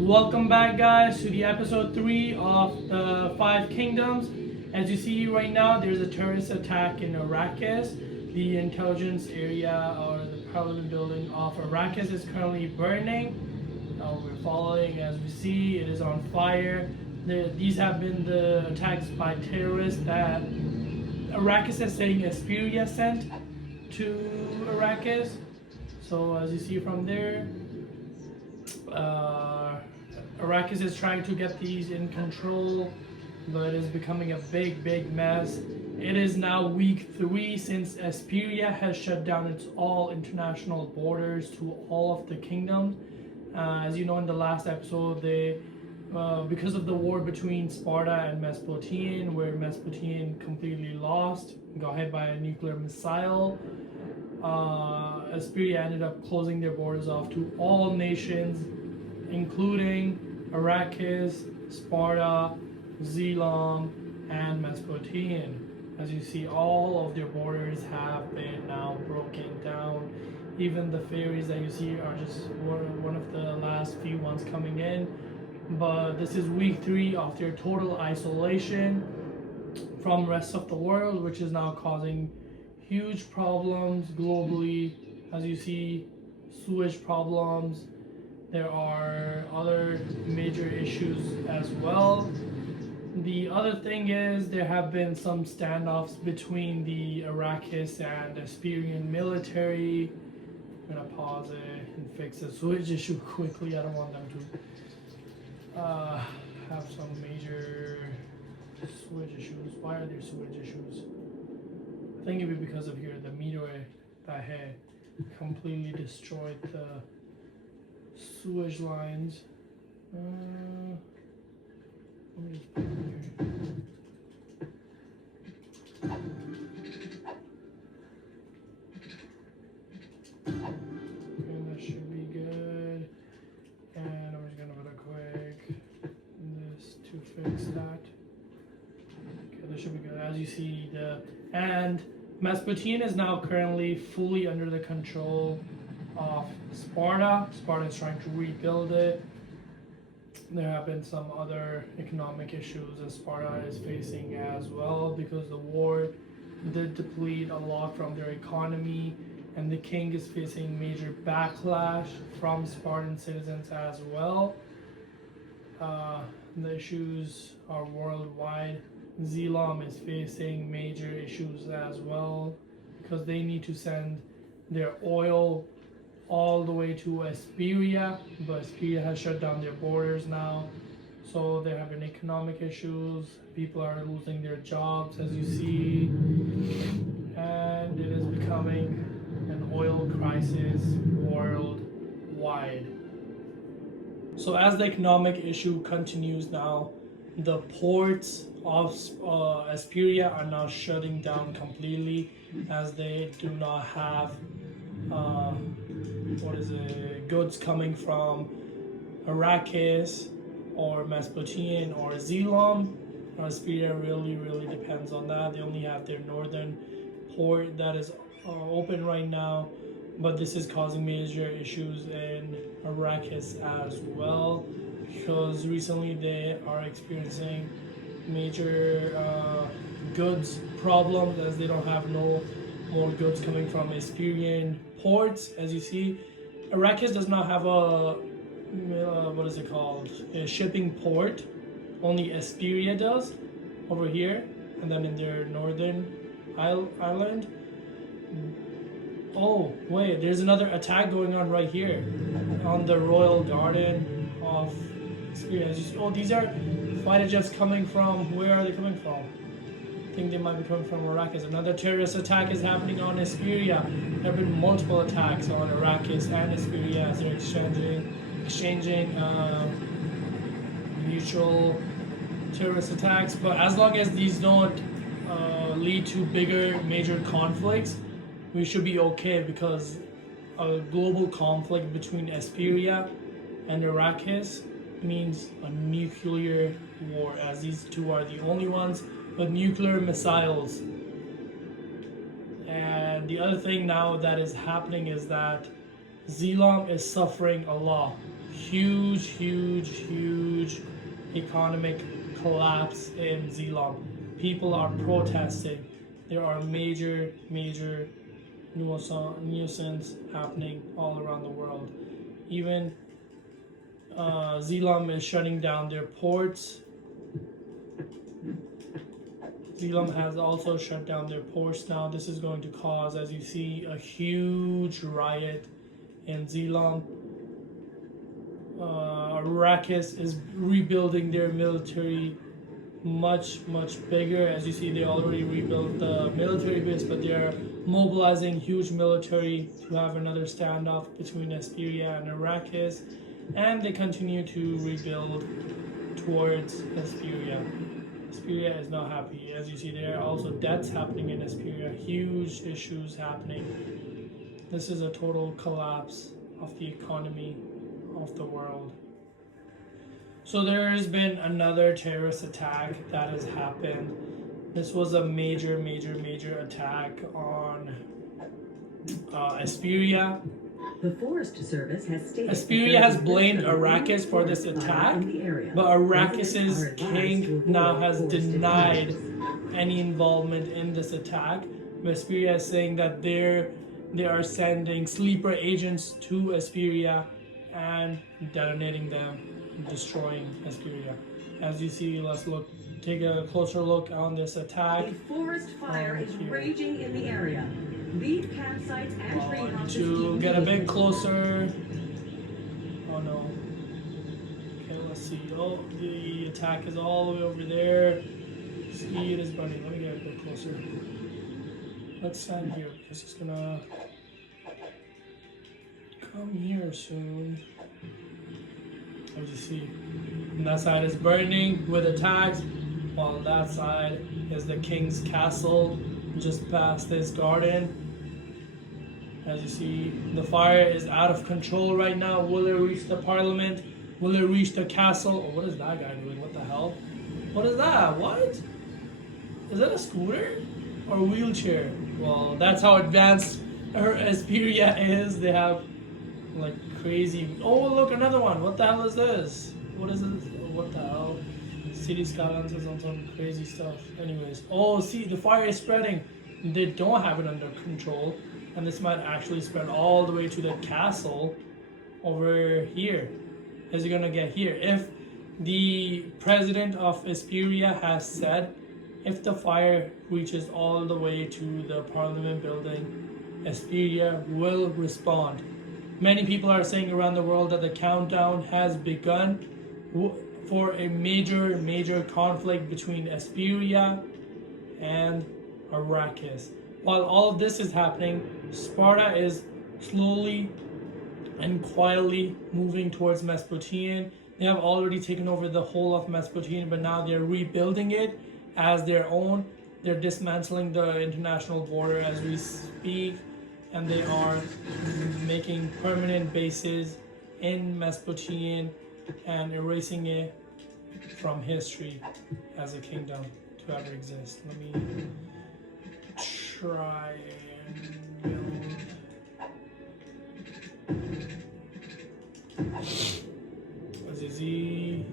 Welcome back, guys, to the episode 3 of the 5 Kingdoms. As you see right now, there's a terrorist attack in Arrakis. The intelligence area or the parliament building of Arrakis is currently burning. We're following, as we see, it is on fire. These have been the attacks by terrorists that Arrakis is saying Esperia sent to Arrakis. So as you see from there, Arrakis is trying to get these in control, but it's becoming a big mess. It is now week 3 since Esperia has shut down its all international borders to all of the kingdoms. As you know, in the last episode, they because of the war between Sparta and Mesopotamian, where Mesopotamian completely lost, got hit by a nuclear missile, Esperia ended up closing their borders off to all nations, including Arrakis, Sparta, Zelom, and Mesopotamian. As you see, all of their borders have been now broken down. Even the ferries that you see are just one of the last few ones coming in. But this is week 3 of their total isolation from the rest of the world, which is now causing huge problems globally. As you see, sewage problems. There are other major issues as well. The other thing is there have been some standoffs between the Arrakis and Esperian military. I'm gonna pause it and fix the sewage issue quickly. I don't want them to have some major sewage issues. Why are there sewage issues? I think it would be because of here, the meteor that had completely destroyed the sewage lines. Let me just put it here. Okay, that should be good. And I'm just gonna put a quick this to fix that. Okay, that should be good. As you see, and Mesopotamian is now currently fully under the control of Sparta. Sparta is trying to rebuild it. There have been some other economic issues that Sparta is facing as well, because the war did deplete a lot from their economy, and the king is facing major backlash from Spartan citizens as well. The issues are worldwide. Zelom is facing major issues as well, because they need to send their oil all the way to Esperia, but Esperia has shut down their borders now, so they're having economic issues. People are losing their jobs, as you see, and it is becoming an oil crisis worldwide. So as the economic issue continues now, the ports of Esperia are now shutting down completely, as they do not have goods coming from Arrakis or Mesopotamian or Zelom. Esperia really depends on that. They only have their northern port that is open right now, but this is causing major issues in Arrakis as well, because recently they are experiencing major goods problems, as they don't have no more goods coming from Esperian ports. As you see, Arrakis does not have a a shipping port. Only Esperia does over here, and then in their northern island. Oh wait, there's another attack going on right here on the royal garden of Esperia. As you see, oh, these are fighter jets coming from, where are they coming from? I think they might be coming from Arrakis. Another terrorist attack is happening on Esperia. There have been multiple attacks on Arrakis and Esperia, as they're exchanging mutual terrorist attacks. But as long as these don't lead to bigger major conflicts, we should be okay, because a global conflict between Esperia and Arrakis means a nuclear war, as these two are the only ones with nuclear missiles. And the other thing now that is happening is that Zelom is suffering a lot, huge economic collapse in Zelom. People are protesting. There are major nuisance happening all around the world. Even Zelom is shutting down their ports. Zelom has also shut down their ports now. This is going to cause, as you see, a huge riot in Zelom. Arrakis is rebuilding their military much bigger. As you see, they already rebuilt the military base, but they are mobilizing huge military to have another standoff between Esperia and Arrakis, and they continue to rebuild towards Esperia. Esperia is not happy. As you see, there are also deaths happening in Esperia, huge issues happening. This is a total collapse of the economy of the world. So there has been another terrorist attack that has happened. This was a major attack on Esperia. The Forest Service has stated Esperia has blamed Arrakis for this attack, but Arrakis's king now has denied any involvement in this attack. Esperia is saying that they are sending sleeper agents to Esperia and detonating them, destroying Esperia. As you see, let's take a closer look on this attack. A forest fire is raging in the area. Leave campsites and tree houses to get a bit closer. Oh no. Okay, let's see. Oh, the attack is all the way over there. See, it is burning. Let me get a bit closer. Let's stand here because it's gonna come here soon. As you see, and that side is burning with attacks, while that side is the king's castle just past this garden. As you see, the fire is out of control right now. Will it reach the parliament? Will it reach the castle? Oh, what is that guy doing? What the hell? What is that? What? Is that a scooter or a wheelchair? Well, that's how advanced Esperia is. They have like crazy. Oh, look, another one. What the hell is this? What is this? What the hell? Cities Skyline is on some crazy stuff. Anyways, oh, see, the fire is spreading. They don't have it under control, and this might actually spread all the way to the castle over here. Is it gonna get here? If the president of Esperia has said, if the fire reaches all the way to the parliament building, Esperia will respond. Many people are saying around the world that the countdown has begun for a major conflict between Esperia and Arrakis. While all of this is happening, Sparta is slowly and quietly moving towards Mesopotamia. They have already taken over the whole of Mesopotamia, but now they're rebuilding it as their own. They're dismantling the international border as we speak, and they are making permanent bases in Mesopotamia and erasing it from history as a kingdom to ever exist. Let me try and build. As you see,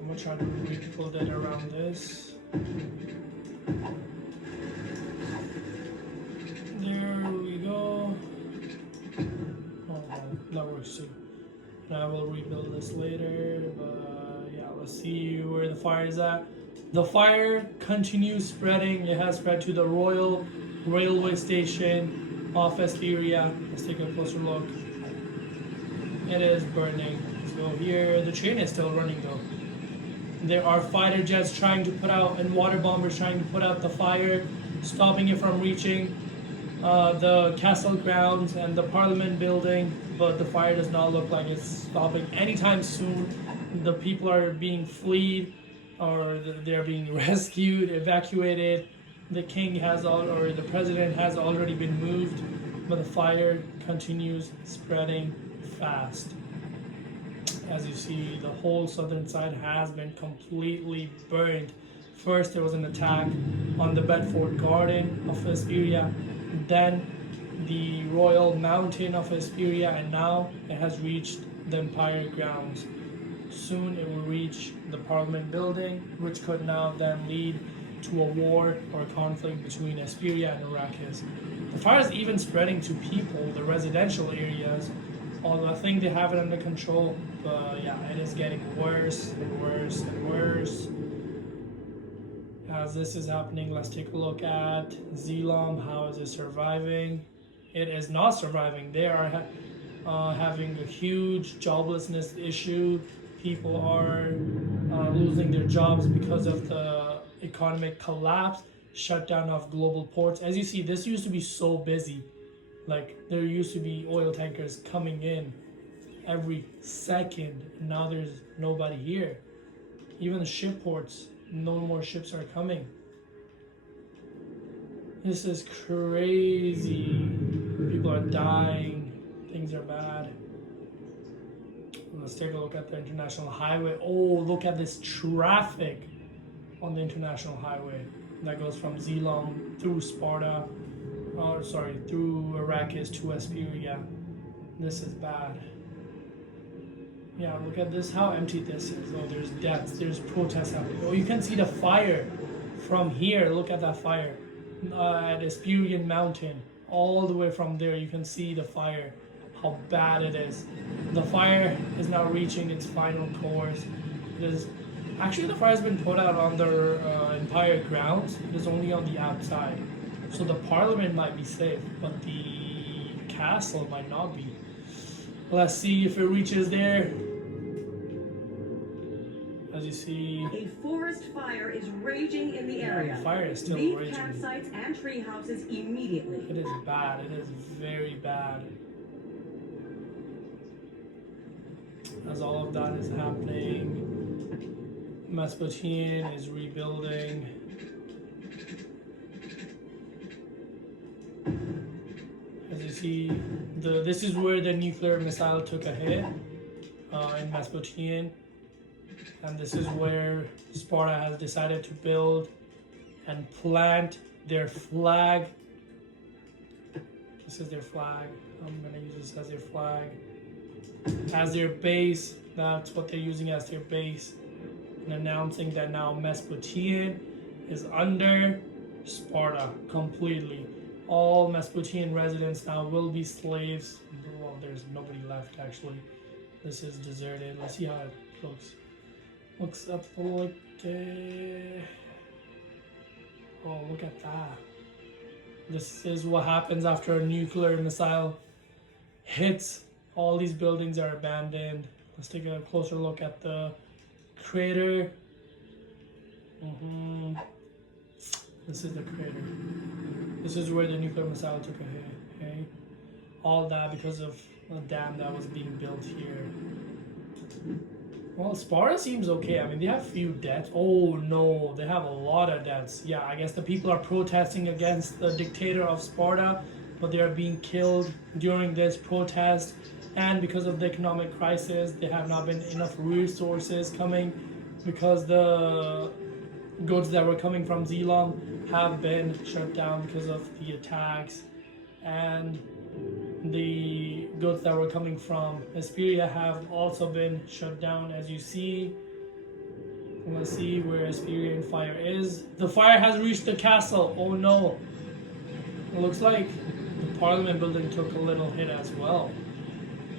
I'm gonna try to rebuild it around this. There we go. Oh, that works too. And I will rebuild this later, but yeah, let's see where the fire is at. The fire continues spreading. It has spread to the Royal Railway Station of Esperia. Let's take a closer look. It is burning. Let's go here. The train is still running though. There are fighter jets trying to put out, and water bombers trying to put out the fire, stopping it from reaching the castle grounds and the parliament building, but the fire does not look like it's stopping anytime soon. The people are being fleed, or they're being rescued, evacuated. The king has or the president has already been moved, but the fire continues spreading fast. As you see, the whole southern side has been completely burned. First, there was an attack on the Bedford Garden of Esperia. Then the royal mountain of Esperia, and now it has reached the Empire grounds. Soon it will reach the Parliament building, which could now then lead to a war or conflict between Esperia and Arrakis. The fire is even spreading to people, the residential areas, although I think they have it under control, but yeah, it is getting worse and worse and worse. As this is happening, let's take a look at Zelom. How is it surviving? It is not surviving. They are having a huge joblessness issue. People are losing their jobs because of the economic collapse, shutdown of global ports. As you see, this used to be so busy. Like, there used to be oil tankers coming in every second, and now there's nobody here. Even the ship ports, no more ships are coming. This is crazy. People are dying. Things are bad. Let's take a look at the international highway. Oh, look at this traffic on the international highway that goes from Zelom through Sparta, through Arrakis to Esperia. This is bad. Yeah, look at this, how empty this is. Oh, there's deaths, there's protests happening. Oh, you can see the fire from here. Look at that fire at Esperia Mountain. All the way from there, you can see the fire, how bad it is. The fire is now reaching its final course. It is actually, the fire has been put out on the Empire grounds. It is only on the outside, so the Parliament might be safe, but the castle might not be. Let's see if it reaches there. As you see, a forest fire is raging in the area. The fire is still Leave raging. campsites and tree houses immediately. It is bad. It is very bad. As all of that is happening, Mesopotamian is rebuilding. As you see, this is where the nuclear missile took a hit in Mesopotamian, and this is where Sparta has decided to build and plant their flag. This is their flag. I'm gonna use this as their flag, as their base. That's what they're using as their base, and announcing that now Mesopotamian is under Sparta completely. All Mesopotamian residents now will be slaves. Well, there's nobody left actually. This is deserted. Let's see how it looks. Looks up like oh, look at that. This is what happens after a nuclear missile hits. All these buildings are abandoned. Let's take a closer look at the crater. This is the crater. This is where the nuclear missile took a hit. Okay, all that because of a dam that was being built here. Well, Sparta seems okay. I mean, they have few deaths. Oh no, they have a lot of deaths. Yeah, I guess the people are protesting against the dictator of Sparta, but they are being killed during this protest. And because of the economic crisis, there have not been enough resources coming, because the goods that were coming from Zelom have been shut down because of the attacks, and the goods that were coming from Esperia have also been shut down. As you see, let's see where Esperian fire is. The fire has reached the castle. Oh no, it looks like the Parliament building took a little hit as well,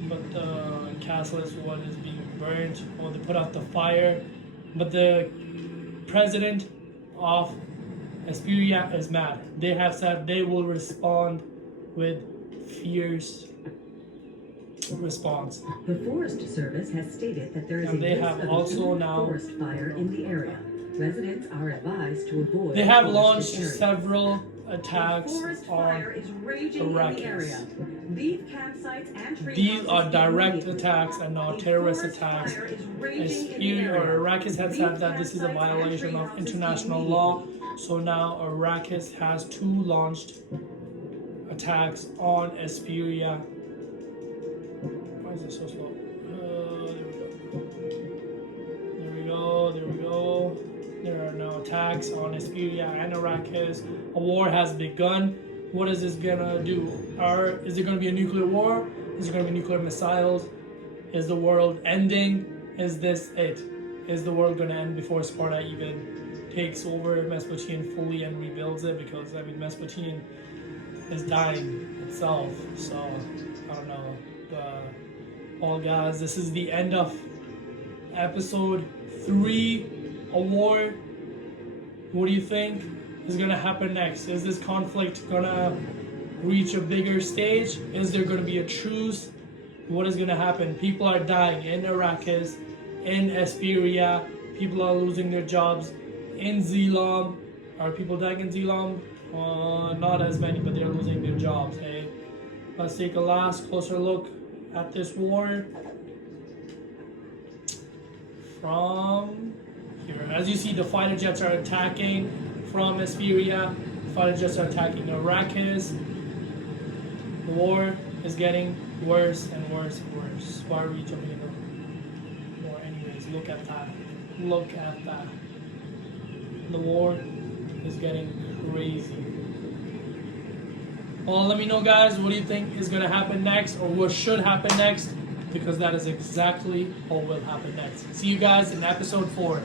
but the castle is what is being burnt. Oh, they put out the fire, but the president of Esperia is mad. They have said they will respond with fierce response. The Forest Service has stated that there is And a they risk have of also a now forest fire in the area. Residents are advised to avoid. They have forested launched areas. several attacks A forest fire on is raging in the Arrakis. area. Leave campsites and tree These houses are direct immediately. attacks and A not terrorist forest attacks. fire is raging in the Esperia area. or Arrakis has said Leave that this is a campsites and violation tree of houses international immediately. law. So now Arrakis has two launched attacks on Esperia. Why is it so slow? There we go. There we go. There are now attacks on Esperia and Arrakis. A war has begun. What is this gonna do? Is there going to be a nuclear war? Is there going to be nuclear missiles? Is the world ending? Is this it? Is the world going to end before Sparta even takes over Mesopotamia fully and rebuilds it? Because I mean, Mesopotamia is dying itself. So I don't know. All guys, this is the end of episode 3, a war. What do you think is gonna happen next? Is this conflict gonna reach a bigger stage? Is there gonna be a truce? What is gonna happen? People are dying in Arrakis, in Esperia. People are losing their jobs in Zelom. Are people dying in Zelom? Not as many, but they're losing their jobs. Hey, let's take a last closer look at this war from here. As you see, the fighter jets are attacking from Esperia. Fighter jets are attacking Arrakis. The war is getting worse and worse and worse. Why are we jumping into war? Anyways, look at that. Look at that. The war is getting crazy. Well, let me know, guys, what do you think is going to happen next, or what should happen next, because that is exactly what will happen next. See you guys in episode 4.